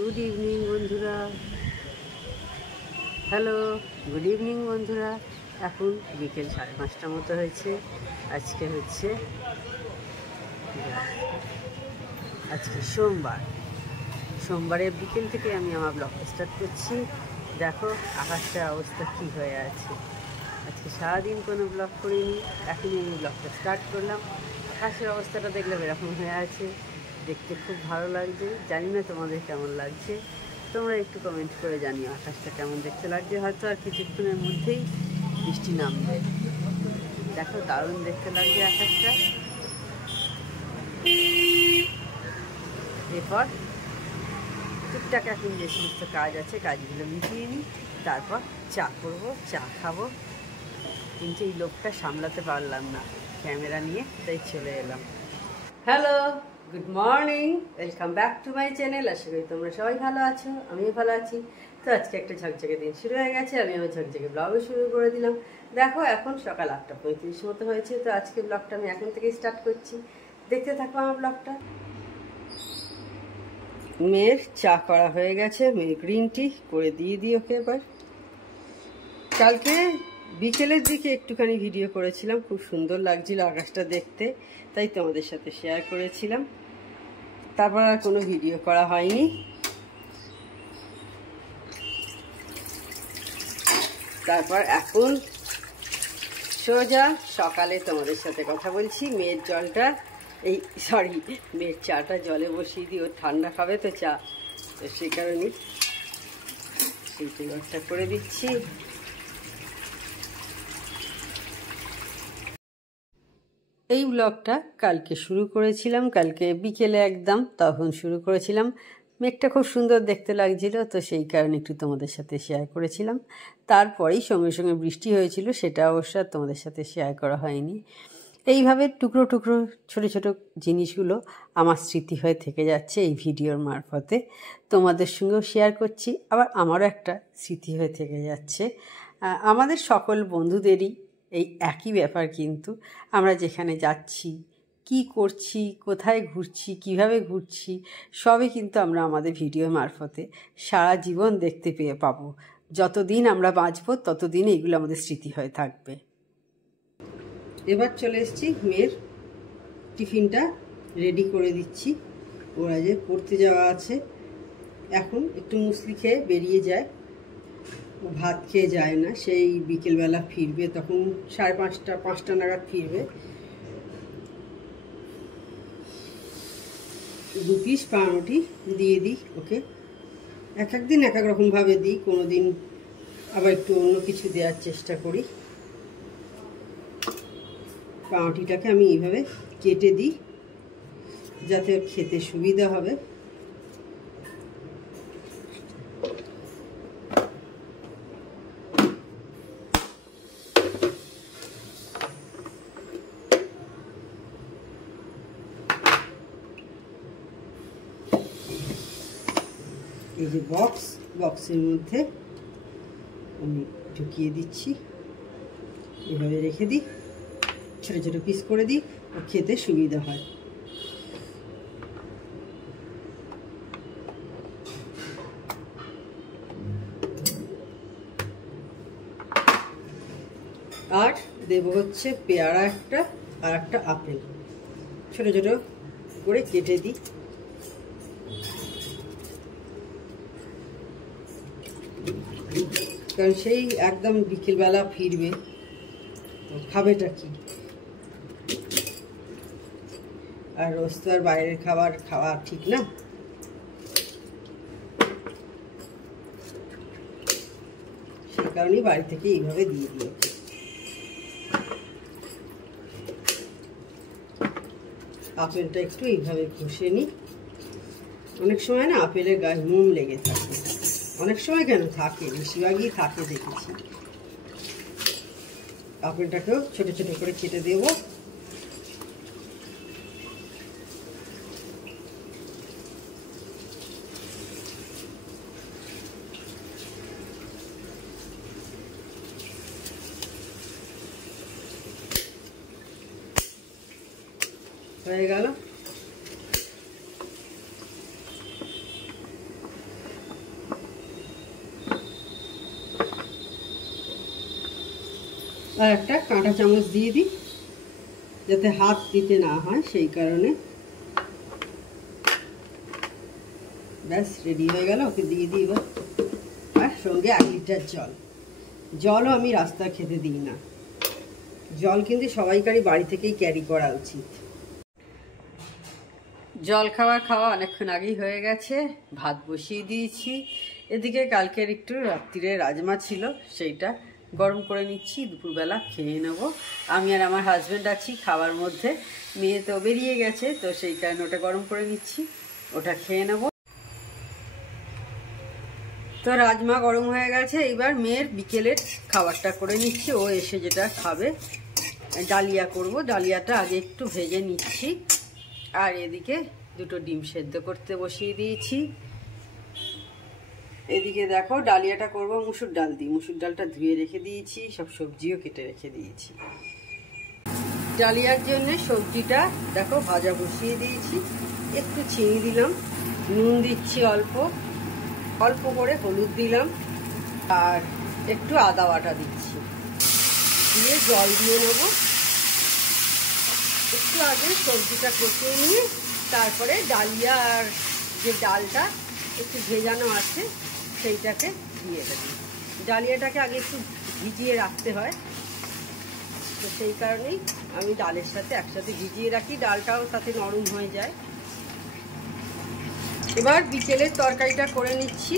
Good evening বন্ধুরা। Hello, good evening বন্ধুরা। এখন বিকেল 5:30টার মতো হয়েছে। আজকে সোমবারের বিকেল থেকে আমি আমার ব্লগটা স্টার্ট করছি। দেখো আকাশটার অবস্থা কী হয়ে আছে। আজকে সারাদিন কোনো ব্লগ করিনি, এখনই আমি ব্লগটা স্টার্ট করলাম। আকাশের অবস্থাটা দেখলে এরকম হয়ে আছে, দেখতে খুব ভালো লাগছে। জানি না তোমাদের কেমন লাগছে, তোমরা একটু কমেন্ট করে জানিও আকাশটা কেমন দেখতে লাগছে। হয়তো আর কিছুক্ষণের মধ্যেই বৃষ্টি নামবে। দেখো দারুণ দেখতে লাগছে আকাশটা। এরপর টুকটাক এখন যে সমস্ত কাজ আছে কাজগুলো মিটিয়ে নিই, তারপর চা করবো, চা খাবো। কিন্তু এই লোকটা সামলাতে পারলাম না ক্যামেরা নিয়ে, তাই চলে এলাম। Hello, good morning, welcome back to my channel. আশা করি তোমরা সবাই ভালো আছো, আমিও ভালো আছি। তো আজকে একটা ঝকঝকে দিন শুরু হয়ে গেছে, আমি আমার ঝকঝকে ব্লগও শুরু করে দিলাম। দেখো এখন সকাল 8:35 মতো হয়েছে। তো আজকে ব্লগটা আমি এখন থেকে স্টার্ট করছি, দেখতে থাকো আমার ব্লগটা। মেয়ের চা করা হয়ে গেছে, মেয়ে গ্রিন টি করে দিয়ে দিই ওকে। এবার কালকে বিকেলের দিকে একটুখানি ভিডিও করেছিলাম, খুব সুন্দর লাগছিল আকাশটা দেখতে, তাই তোমাদের সাথে শেয়ার করেছিলাম। তারপর আর কোনো ভিডিও করা হয়নি। তারপর এখন সোজা সকালে তোমাদের সাথে কথা বলছি। মেয়ের চাটা জলে বসিয়ে দিই, ও ঠান্ডা খাবে তো চা, তো সেই কারণে সেই জোগাড়টা করে দিচ্ছি। এই ব্লগটা কালকে শুরু করেছিলাম, কালকে বিকেলে একদম তখন শুরু করেছিলাম। মেঘটা খুব সুন্দর দেখতে লাগছিল, তো সেই কারণে একটু তোমাদের সাথে শেয়ার করেছিলাম। তারপরেই সঙ্গে সঙ্গে বৃষ্টি হয়েছিল, সেটা অবশ্য তোমাদের সাথে শেয়ার করা হয়নি। এইভাবে টুকরো টুকরো ছোট ছোট জিনিসগুলো আমার স্মৃতি হয়ে থেকে যাচ্ছে এই ভিডিওর মারফতে। তোমাদের সঙ্গেও শেয়ার করছি, আবার আমারও একটা স্মৃতি হয়ে থেকে যাচ্ছে। আমাদের সকল বন্ধুদেরই এই একই ব্যাপার, কিন্তু আমরা যেখানে যাচ্ছি, কি করছি, কোথায় ঘুরছি, কিভাবে ঘুরছি, সবই কিন্তু আমরা আমাদের ভিডিও মারফতে সারা জীবন দেখতে পেয়ে পাবো। যতদিন আমরা বাঁচবো ততদিন এগুলো আমাদের স্মৃতি হয়ে থাকবে। এবার চলে এসেছি, মেয়ের টিফিনটা রেডি করে দিচ্ছি। ওরা যে পড়তে যাওয়া আছে, এখন একটু মুসলি খেয়ে বেরিয়ে যায়, ও ভাত খেয়ে যায় না। সেই বিকেলবেলা ফিরবে, তখন 5:30 5টা নাগাদ ফিরবে। 2 পিস পাউরুটি দিয়ে দিই ওকে। এক একদিন এক এক রকমভাবে দিই, কোনো দিন আবার একটু অন্য কিছু দেওয়ার চেষ্টা করি। পাউরুটিটাকে আমি এইভাবে কেটে দিই যাতে খেতে সুবিধা হবে। এই যে বক্সের মধ্যে আমি ঢুকিয়ে দিচ্ছি, এভাবে রেখে দিই, ছোট ছোট পিস করে দিই, ও খেতে সুবিধা হয়। আর দেব হচ্ছে পেয়ারা একটা, আর একটা আপেল ছোট ছোট করে কেটে দিই। কারণ সেই একদম বিকেলবেলা ফিরবে, খাবেটা কি? আর রোজ তো আর বাইরের খাবার খাওয়া ঠিক না। সেই কারণেই বাড়ি থেকে এইভাবে দিয়ে দিই। আপেলটা একটু এইভাবে ঘষে নিই। অনেক সময় না আপেলের গায়ে নুন লেগে থাকে, অনেক সময় কেন থাকে, বেশিরভাগই থাকে দেখেছি। আপেলটাকেও ছোট ছোট করে কেটে দেব। হয়ে গেল। আর একটা কাঁটা চামচ দিয়ে দিই যাতে হাত দিতে না হয়, সেই কারণে। ব্যাস রেডি হয়ে গেল। ওকে দিয়ে দিই এবার। আর সঙ্গে 1 লিটার জল। জলও আমি রাস্তা খেতে দিই না, জল কিন্তু সবাইকারই বাড়ি থেকেই ক্যারি করা উচিত। জল খাওয়া অনেকক্ষণ আগেই হয়ে গেছে। ভাত বসিয়ে দিয়েছি। এদিকে কালকের একটু রাত্রিরে রাজমা ছিল, সেইটা গরম করে নিচ্ছি, দুপুরবেলা খেয়ে নেব। আমি আর আমার হাজব্যান্ড আছি খাওয়ার মধ্যে, মেয়ে তো বেরিয়ে গেছে, তো সেই কারণে ওটা গরম করে নিচ্ছি, ওটা খেয়ে নেব। তো রাজমা গরম হয়ে গেছে, এবার মেয়ের বিকেলের খাবারটা করে নিচ্ছি। ও এসে যেটা খাবে, ডালিয়া করব। ডালিয়াটা আগে একটু ভেজে নিচ্ছি। আর এদিকে 2টো ডিম সেদ্ধ করতে বসিয়ে দিয়েছি। এদিকে দেখো ডালিয়াটা করব মুসুর ডাল দিয়ে। মুসুর ডালটা ধুয়ে রেখে দিয়েছি, সব সবজিও কেটে রেখে দিয়েছি। ডালিয়ার জন্য সবজিটা দেখো ভাজা বসিয়ে দিয়েছি। একটু চিনি দিলাম, নুন দিচ্ছি অল্প অল্প করে, হলুদ দিলাম, আর একটু আদা বাটা দিচ্ছি, দিয়ে জল দিয়ে নেব। একটু আগে সবজিটা কষিয়ে নিয়ে তারপরে ডালিয়া আর যে ডালটা একটু ভেজানো আছে সেইটাকে দিয়ে দেব। ডালিয়াটাকে আগে একটু ভিজিয়ে রাখতে হয়, তো সেই কারণেই আমি ডালের সাথে একসাথে ভিজিয়ে রাখি, ডালটাও তাতে নরম হয়ে যায়। এবার বিকেলের তরকারিটা করে নিচ্ছি।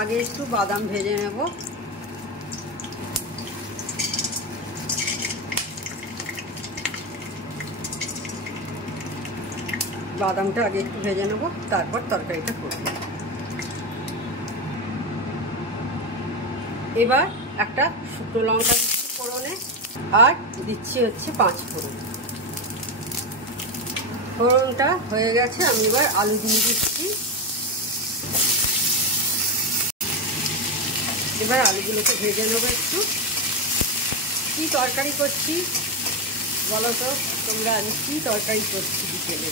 আগে একটু বাদাম ভেজে নেব। বাদামটা আগে একটু ভেজে নেব, তারপর তরকারিটা করব। এবার একটা শুকনো লঙ্কা দিচ্ছি ফোড়নে, আর দিচ্ছি হচ্ছে 5 ফোড়ন। ফোড়নটা হয়ে গেছে, আমি এবার আলু দিয়ে দিচ্ছি। এবার আলুগুলোকে ভেজে নেবো একটু। কি তরকারি করছি বলো তো তোমরা? আমি কি তরকারি করছি বিকেলে?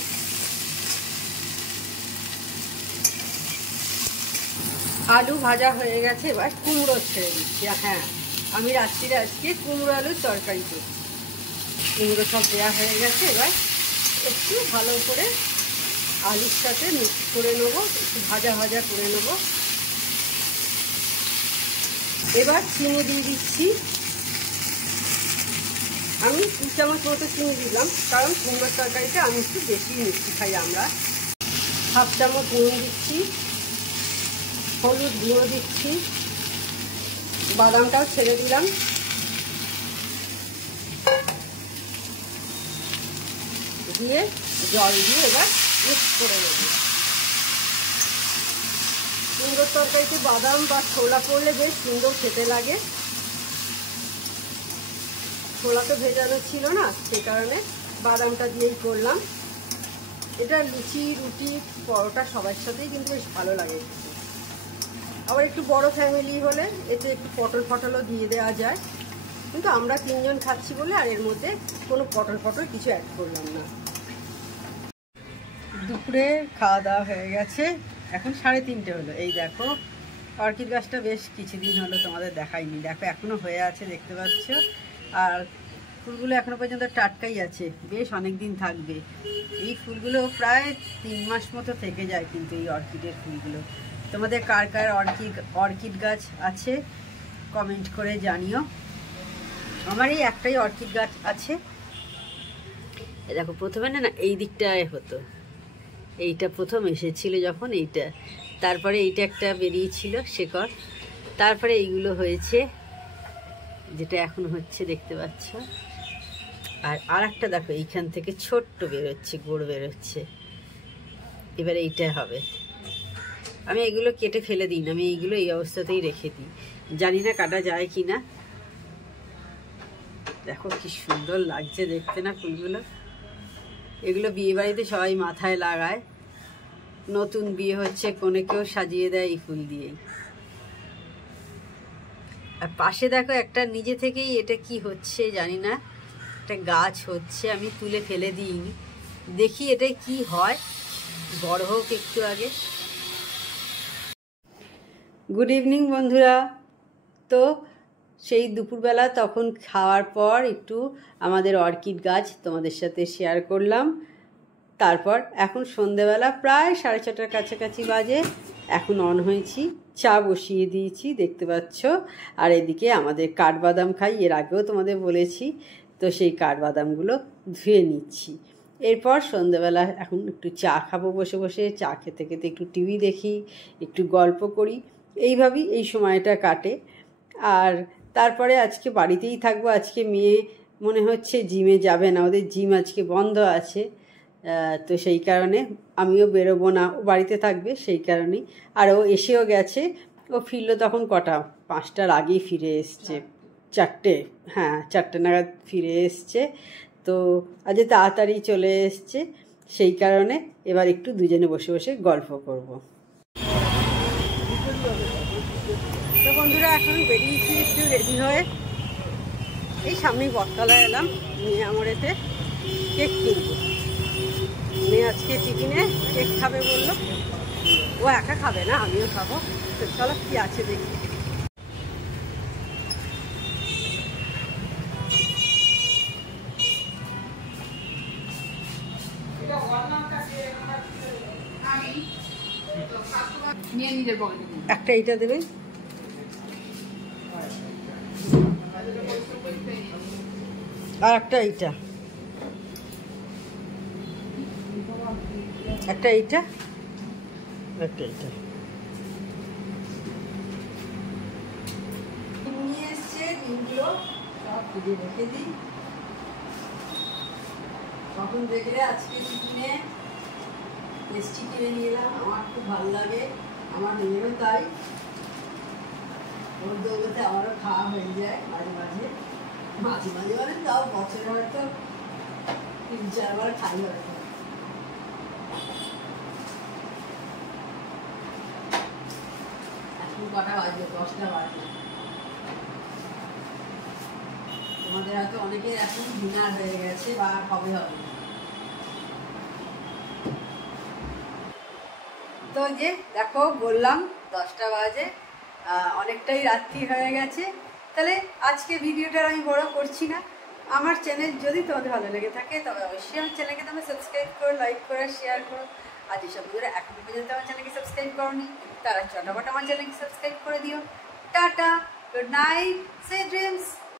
আলু ভাজা হয়ে গেছে, এবার কুমড়ো ছেড়ে দিচ্ছি। হ্যাঁ, আমি রাত্রিরে আজকে কুমড়ো আলুর তরকারি করছি। কুমড়ো সব দেওয়া হয়ে গেছে, এবার একটু ভালো করে আলুর সাথে মিক্স করে নেবো, একটু ভাজা ভাজা করে নেবো। এবার চিনি দিয়ে দিচ্ছি। আমি 2 চামচ মতো চিনি দিলাম, কারণ কুমড়োর তরকারিটা আমি একটু বেশি মিষ্টি খাই আমরা। 1/2 চামচ নুন দিচ্ছি, হলুদ গুঁড়ো দিচ্ছি, বাদামটাও ছেড়ে দিলাম, দিয়ে জল দিয়ে এবার মিক্স করে নেব। কুমড়োর তরকারিতে বাদাম বা ছোলা পড়লে বেশ সুন্দর খেতে লাগে। ছোলা তো ভেজানো ছিল না, সে কারণে বাদামটা দিয়েই করলাম। এটা লুচি, রুটি, পরোটা সবার সাথেই কিন্তু বেশ ভালো লাগে। আবার একটু বড় ফ্যামিলি হলে এতে একটু পটল ফটলও দিয়ে দেওয়া যায়, কিন্তু আমরা 3 জন খাচ্ছি বলে আর এর মধ্যে কোনো পটল কিছু অ্যাড করলাম না। দুপুরে খাওয়া দাওয়া হয়ে গেছে, এখন 3:30 হলো। এই দেখো অর্কিড গাছটা বেশ কিছুদিন হলো তোমাদের দেখাইনি, দেখো এখনো হয়ে আছে, দেখতে পাচ্ছ। আর ফুলগুলো এখনো পর্যন্ত টাটকাই আছে, বেশ অনেক দিন থাকবে। এই ফুলগুলো প্রায় 3 মাস মতো থেকে যায় কিন্তু এই অর্কিডের ফুলগুলো। তোমাদের কার কার অর্কিড গাছ আছে কমেন্ট করে জানিও। আমার এই একটাই অর্কিড গাছ আছে। দেখো প্রথমে না এই দিকটায় হতো, এইটা প্রথম এসেছিল যখন, এইটা, তারপরে এইটা একটা বেরিয়েছিল শেকড়, তারপরে এইগুলো হয়েছে যেটা এখন হচ্ছে দেখতে পাচ্ছ। আর একটা দেখো এইখান থেকে ছোট্ট বেরোচ্ছে, গোড় বেরোচ্ছে। এবার এইটা হবে। আমি এগুলো কেটে ফেলে দিই না, আমি এইগুলো এই অবস্থাতেই রেখে দিই, জানি না কাটা যায় কি না। দেখো কি সুন্দর লাগছে দেখতে না ফুলগুলো। এগুলো বিয়ে বাড়িতে সবাই মাথায় লাগায়, নতুন বিয়ে হচ্ছে কনেকেও সাজিয়ে দেয় এই ফুল দিয়েই। আর পাশে দেখো একটা নিজে থেকেই, এটা কি হচ্ছে জানি না, একটা গাছ হচ্ছে, আমি তুলে ফেলে দিইনি, দেখি এটা কি হয়, বড় হোক একটু আগে। গুড ইভিনিং বন্ধুরা। তো সেই দুপুরবেলা তখন খাওয়ার পর একটু আমাদের অর্কিড গাছ তোমাদের সাথে শেয়ার করলাম। তারপর এখন সন্ধেবেলা প্রায় 6:30টার কাছাকাছি বাজে, এখন অন হয়েছি, চা বসিয়ে দিয়েছি দেখতে পাচ্ছ। আর এদিকে আমাদের কাঠবাদাম খাই, এর আগেও তোমাদের বলেছি, তো সেই কাঠবাদামগুলো ধুয়ে নিচ্ছি। এরপর সন্ধেবেলা এখন একটু চা খাবো বসে বসে, চা খেতে খেতে একটু টিভি দেখি, একটু গল্প করি, এইভাবেই এই সময়টা কাটে। আর তারপরে আজকে বাড়িতেই থাকবো। আজকে মেয়ে মনে হচ্ছে জিমে যাবে না, ওদের জিম আজকে বন্ধ আছে, তো সেই কারণে আমিও বেরোবো না, ও বাড়িতে থাকবে সেই কারণেই। আর ও এসেও গেছে, ও ফিরলো তখন কটা, 5টার আগেই ফিরে এসছে, 4টে, হ্যাঁ 4টে নাগাদ ফিরে এসছে। তো আজ তাড়াতাড়ি চলে এসছে, সেই কারণে এবার একটু দুজনে বসে বসে গল্প করব। তো বন্ধুরা এখন বেরিয়েছি একটু রেডি হয়ে, এই সামনেই বটতলায় এলাম, নিয়ে আমার এতে কেক কিনবো। মেয়ে আজকে টিফিনে কেক খাবে বললো, ও একা খাবে না, আমিও খাবো। তো চলো কি আছে দেখি। একটা এইটা দেবেন, আর একটা এইটা, একটা এইটা, একটা এইটা নিয়ে এসছে। ডিমগুলো সব খুঁজে রেখে দিই, তখন দেখলে আজকে টিফিনে মিষ্টি কিনে নিয়ে এলাম, আমার খুব ভালো লাগে, আমার মেয়েরও তাই। ওর দৌড়তে আমারও খাওয়া হয়ে যায় মাঝে মাঝে, মাঝে মাঝে মানে তাও বছরে হয়তো 3-4বার খাই হয়তো। এখন কটা বাজবে, 10টা বাজবে। তোমাদের হয়তো অনেকের এখন ডিনার হয়ে গেছে বা হবে হবে। তো যে দেখো বললাম 10টা বাজে, অনেকটাই রাত্রি হয়ে গেছে। তাহলে আজকে ভিডিওটা আমি বড় করছি না। আমার চ্যানেল যদি তোমাদের ভালো লেগে থাকে তবে অবশ্যই আমার চ্যানেলকে তোমরা সাবস্ক্রাইব করো, লাইক করো, শেয়ার করো। আর যেসব বন্ধুরা এখনো পর্যন্ত আমার চ্যানেলকে সাবস্ক্রাইব করোনি তারা চটাপট আমার চ্যানেলকে সাবস্ক্রাইব করে দিও। Tata, good night, sweet dreams.